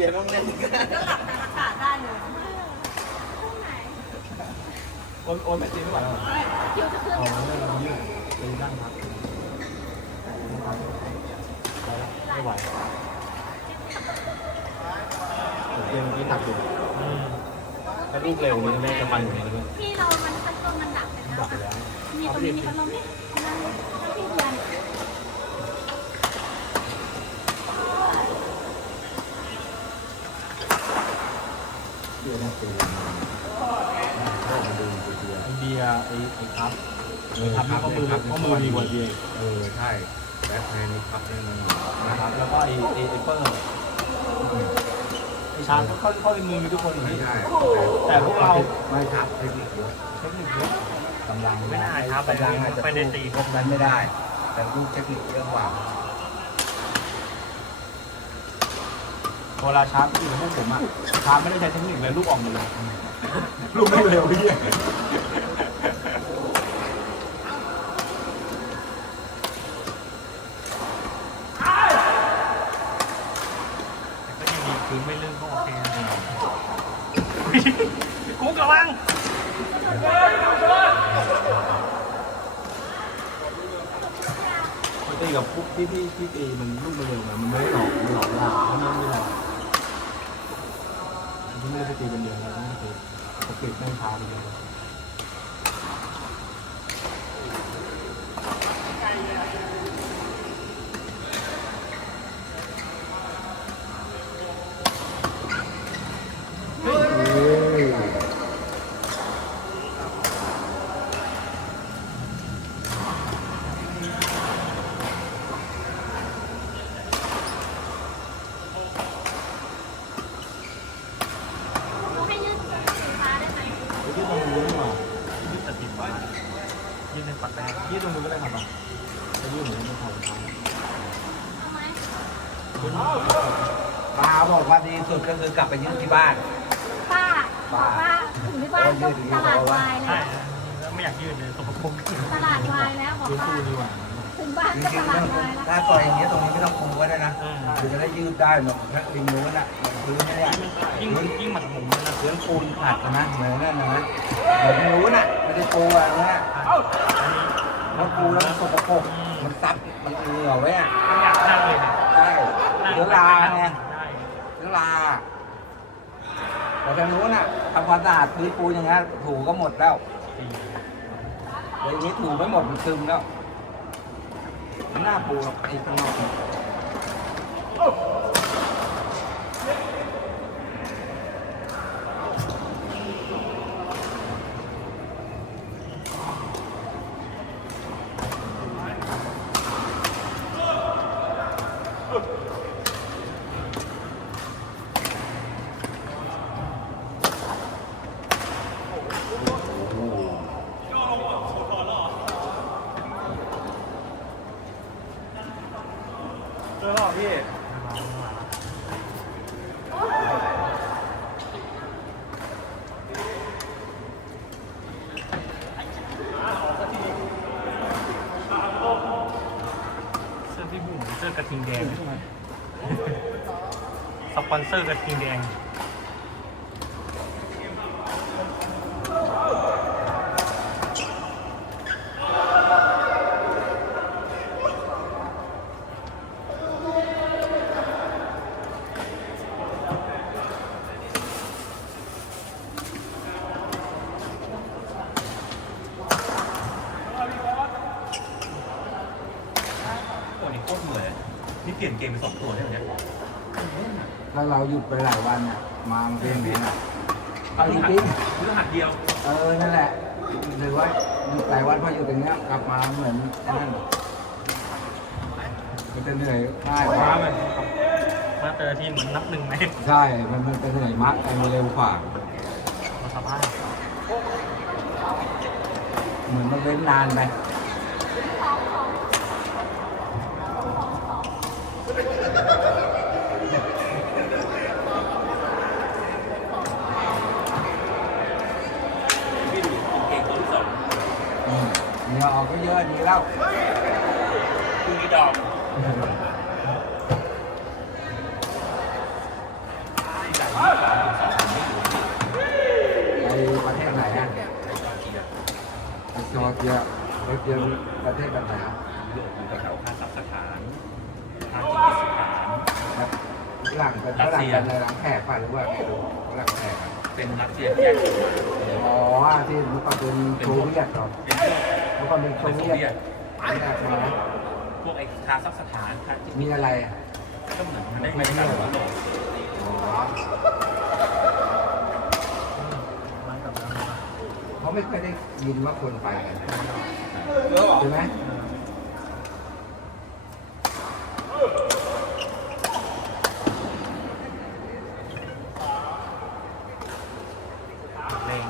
เปลี่ยนต้องเล่นก็หลับในอากาศได้เลยโอนโอนไม่ตีไม่ไหวแล้วคิวจะขึ้นอ๋อเรื่องยืดตีนั่งพักไม่ไหวเกมนี้หนักอยู่ถ้าลูกเร็วนี่แม่จะไปอยู่ในนี้ที่เรามันพัดลมมันดับไปแล้วดับไปแล้วมีตรงนี้มีพัดลมไหมนั่นถ้าพี่เรียน เบียร์นะตีไอเบียร์ไอไอครับเออครับข้อมือข้อมือดีกว่าเบียร์เออใช่แบ็คแมนนี่ครับแน่นอนนะครับแล้วก็ไอไอไอเปิ้ลไอชาร์จเข้าเข้าในมือมีทุกคนอยู่ไม่นี่ใช่แต่พวกเราไม่ครับเทคนิคเยอะเทคนิคเยอะกำลังไม่ได้ครับกำลังอาจจะไม่ได้ตีพวกนั้นไม่ได้ แต่ลูกเทคนิคเยอะกว่า เวลาชาร์จที่อยู่พวกผมอะชาร์จไม่ได้ใช้เทคนิคเลยลูกออกหมดเลยลูกไม่เร็วพี่แต่ก็ยังดีคือไม่เรื่องก็โอเคนะกุ๊กระวังปกติกับพวกที่พี่ที่ตีมันลูกมันเร็วไงมันไม่ได้หลอกมันหลอกยากเพราะนั้นไม่หลอกที่ ไม่ได้ไปตีเป็นเดือนแล้วไม่ได้ตีปกติแม่งช้าไปเลย เขาให้ยืดสีฟ้าได้ไหม ไอ้ที่ตรงนู้นดีกว่า ยืดสติไปยืดในปัดแรก ที่ตรงนู้นก็ได้ครับอะจะยืดเหมือนเป็นของเขา เอาไหม ป้าบอกว่าดีสุดก็คือกลับไปยืดที่บ้าน ป้าบอกว่าถึงที่บ้านก็ตลาดวายใช่แล้วแล้วไม่อยากยืดเลยสกปรกตลาดวายแล้วบอกยืดว่าสู้ดีกว่าถึงบ้านจก็ริตงๆลาถ้าดวายแล้วถ้าต่อยอย่างเงี้ยตรงนี้ไม่ต้องคุมไว้ด้วยนะเออคือจะได้ยืดได้เหมือนนักลิงนู้นอะพื้นเนี่ยยิ่งยิ่งหมัดหมุนเลยนะ พื้นปูนอัดนะเหมือนนั่นนะเหมือนนู้นอะไม่ได้ปูอะไรนะอันนี้มันปูแล้วมันสกปรกมันซับมันเหงื่อไว้อะ ไม่อยากนั่งเลยเนี่ยใช่ เดี๋ยวลาไงได้เดี๋ยวลาแต่ทางนู้นอะทำความสะอาดพื้นปูนอย่างเงี้ยถูก็หมดแล้วตีเดี๋ยวนี้ถูไม่หมดมันซึมแล้วมันน่าปูหรอกไอ้ข้างนอกเนี่ย เออพี่ เสื้อพี่บุ๋มเสื้อกระทิงแดงส ปอนเซอร์กระทิงแดงโอ้นี่โคตรเหนื่อยนี่เปลี่ยนเกมไปสองตัวได้ไหมเนี่ย ถ้าเราหยุดไปหลายวันอะ มามันเป็นอย่างนี้นะเอาจริงพฤหัสเดียว ๆเออ นั่นแหละหรือว่าหยุดหลายวันพออยู่ตรงเนี้ยกลับมาเหมือนไอ้นั่นมันจะเหนื่อยง่ายกช้าว่าไปมาแต่ละทีเหมือนนับหนึ่งไหมใช่ มันมันจะเหนื่อยมากไอ้มันเร็วกว่ามาสภาพเหมือนมันเว้นนานไป อยมีเล่าคุณมีดอกไปประเทศไหนอะไอโซเกียไอเกียประเทศกันไหนครับแถวคาซัคสถานคาซัคสถานหลังเป็นหลังเป็นหลังแขกไปหรือว่าไงดูหลังแขกเป็นรัสเซียแขกอ๋อที่มันก็เป็นโซเวียตเหรอ เป็นพวกเมื่อก่อนเป็นโซเป็นโซเวียตเวียตแยกมาพวกไอ้คาซัคสถานทาจิกิมีอะไรอะก็เหมือนมันได้บรรยากาศของยุโรปอ๋อเขาไม่เคยได้ยินว่าคนไปกันใช่ไหม เลง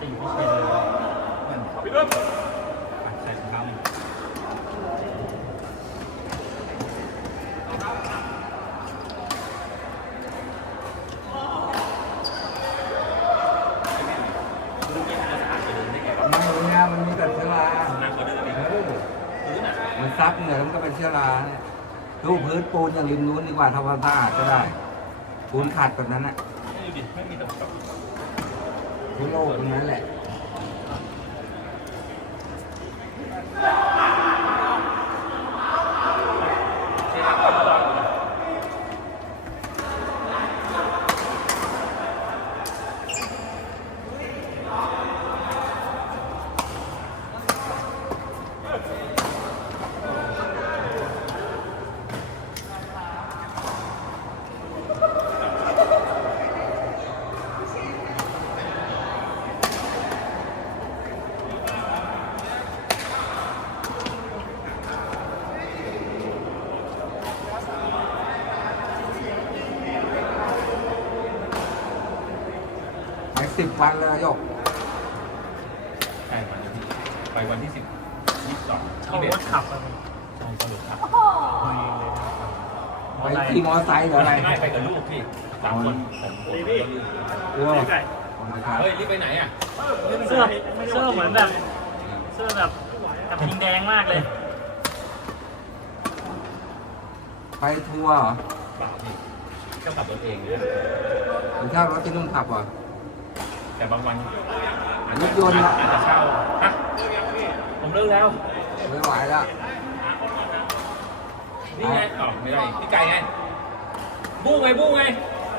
ตีไม่ใช่เลยใส่ถุงเท้าหนึ่ง รู้ไหมว่าสะอาดจะเดินได้ไงวะ ไม่เนี่ยมันมีแต่เชื้อรา หนักกว่าเดิมอีก เออ พื้นอะ มันซับ เนี่ยแล้วมันก็เป็นเชื้อราเนี่ยรูปพื้นปูนอย่างริมนู้นดีกว่าทำความสะอาดก็ได้ ปูนขัดแบบนั้นอะไม่ดูดิไม่มีแต่แบบพื้นโลกตรงนั้นแหละ สิบวันเลยหยกใช่วันที่ไปวันที่สิบยี่สิบสองเช่าที่รเบ็ดถขับอะใช่สรุปครับโอ้โหคุยเลยนะครับมอไปไซค์ขี่มอเตอร์ไซค์หรืออะไรไม่ไปกับลูกพี่สามคนผมผมแล้วก็ลูกเออผมนะครับเฮ้ยรีบไปไหนอะเสื้อเสื้อเหมือนแบบ เสื้อแบบกับทิงแดงมากเลย ไปทัวร์เหรอเปล่าพี่ก็ขับรถเองเนี่ยหรือเช่ารถที่นุ่นขับเหรอ แต่บางวันอาจรจะถยนต์อะอาจจะเช่าฮะผมเลิกแล้ว ไม่ไหวแล้วนี่ไงอ๋อไม่ได้พี่ไก่ไง บู้ไงบู้ไง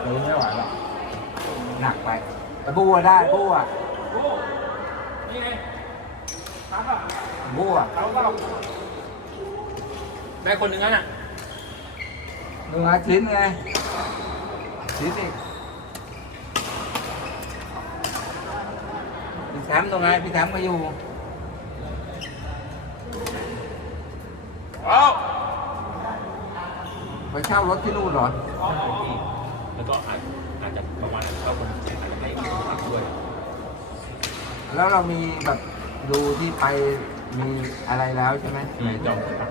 เลยไม่ไหวหรอกหนักไป แต่บัวได้บัวบู้นี่ไงครับอะบัวเขาเปล่าได้คนหนึ่งนั่นอะ หนึ่งอาชิ้นไงชิ้นอีก พี่แชมป์ตรงไงพี่แชมป์ก็อยู่เอาไปเช่ารถที่นู่นเหรอแล้วก็อาจอาจจะบางวันอาจจะเข้าคนเจ็บอาจจะให้คนพักด้วย แล้วเรามีแบบดูที่ไปมีอะไรแล้วใช่ไหมมีจองที่พัก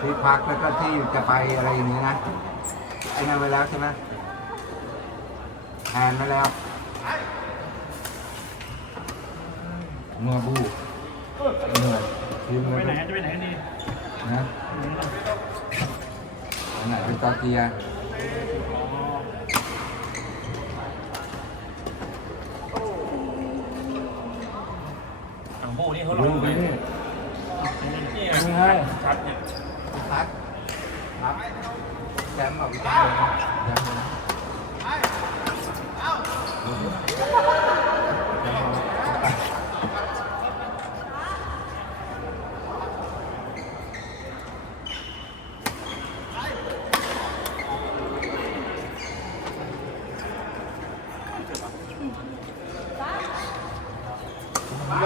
ที่พักแล้วก็ที่จะไปอะไรอย่างนี้นะไอ้นั่นไปแล้วใช่ไหมแทนไปแล้ว เมื่อบูเหนื่อยทีมไปเมื่อไหนบูจะไปไหนกันดีนะอันไหนเป็นตอร์เกียทางบู้นี่เขาลดูงไปไปนี่นี่นี่ไงไงชัดเนี่ยพักครับแชมป์บอกพี่แชมป์เลย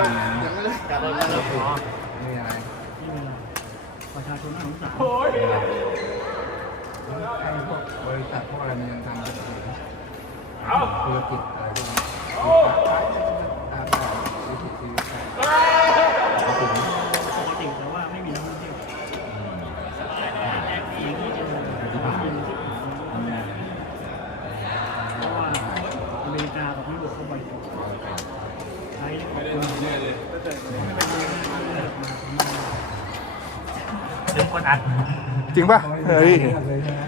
แชมป์เลยมีอะไรที่มีประชาชนน่าสงสารไอ้พวกบริษัทพวกอะไรมันยังทำธุรกิจอะไรพวกนี้ จริงป่ะเฮ้ยเลยใช่ไหม